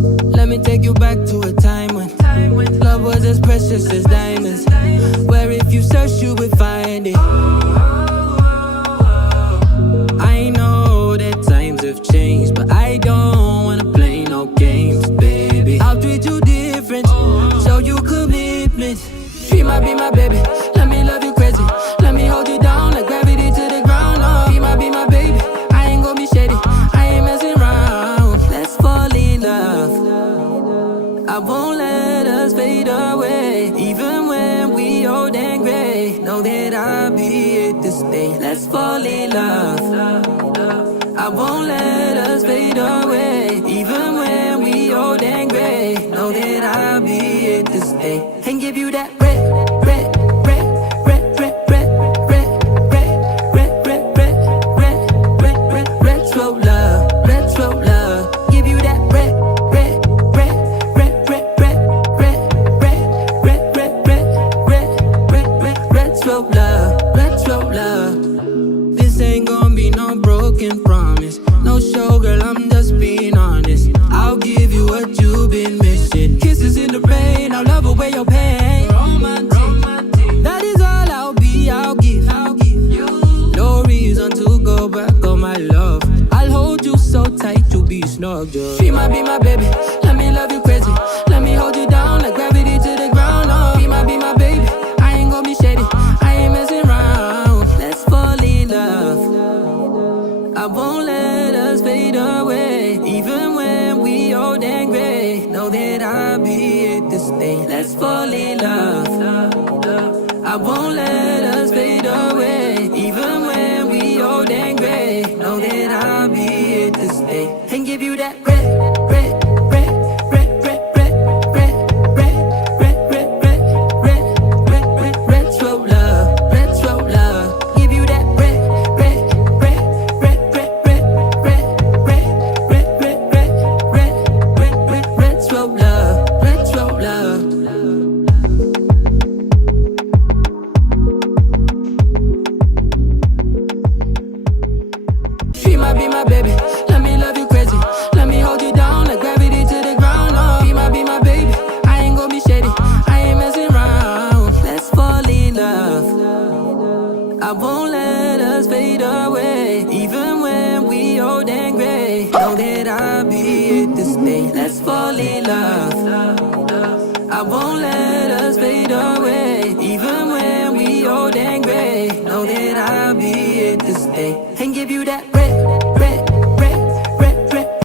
Let me take you back to a time when love was as precious as diamonds, where if you search you would find it. I know that times have changed, but I don't wanna play no games, baby. I'll treat you different, show you commitment. She might be my baby, let me love you crazy. Let me hold you down like gravity to the ground. Oh, be my baby, I ain't gon' be shady, I ain't messing around. Let's fall in love, I won't let us fade away. Even when we old and gray, know that I'll be here to stay. Let's fall in love, I won't let us fade away. Even when we old and gray, know that I'll be here to stay. And give you that red, red, red, red, red, red, red, red, red, red, red, red, red, red, retro love, retro love. Give you that red, red, red, red, red, red, red, red, red, red, red, red, red, red, retro love, retro love. This ain't gon' be no broken promise, no show, girl, I'm just being honest. I'll give you what you've been missing. Kisses in the rain, I'll love away your pain. Romantic, that is all I'll be, I'll give you. No reason to go back on my love. I'll hold you so tight, you'll be snug, just. She might be my baby, let me love you crazy. Let me hold you down like gravity to the ground. Oh, be my baby, I ain't gon' be shady, I ain't messing around. Let's fall in love, I won't let us fade away. Even when we old and gray, know that I'll be here to stay. Let's fall in love, I won't let us fade away. Even when we old and gray, know that I'll be here to stay. And give you that red, red, red, red, red, red, red, red, red, red, red, red, red, red, retro love, retro love. Give you that red, red, red, red, red, red, red, red, red, red, red, red, red, red, retro love, retro love. She might be my baby, let me love you crazy. Let me hold you down like gravity to the ground. Oh, be my baby, I ain't gon' be shady, I ain't messing around. Let's fall in love, I won't let us fade away. Even when we old and gray, know that I'll be here to stay. Let's fall in love, I won't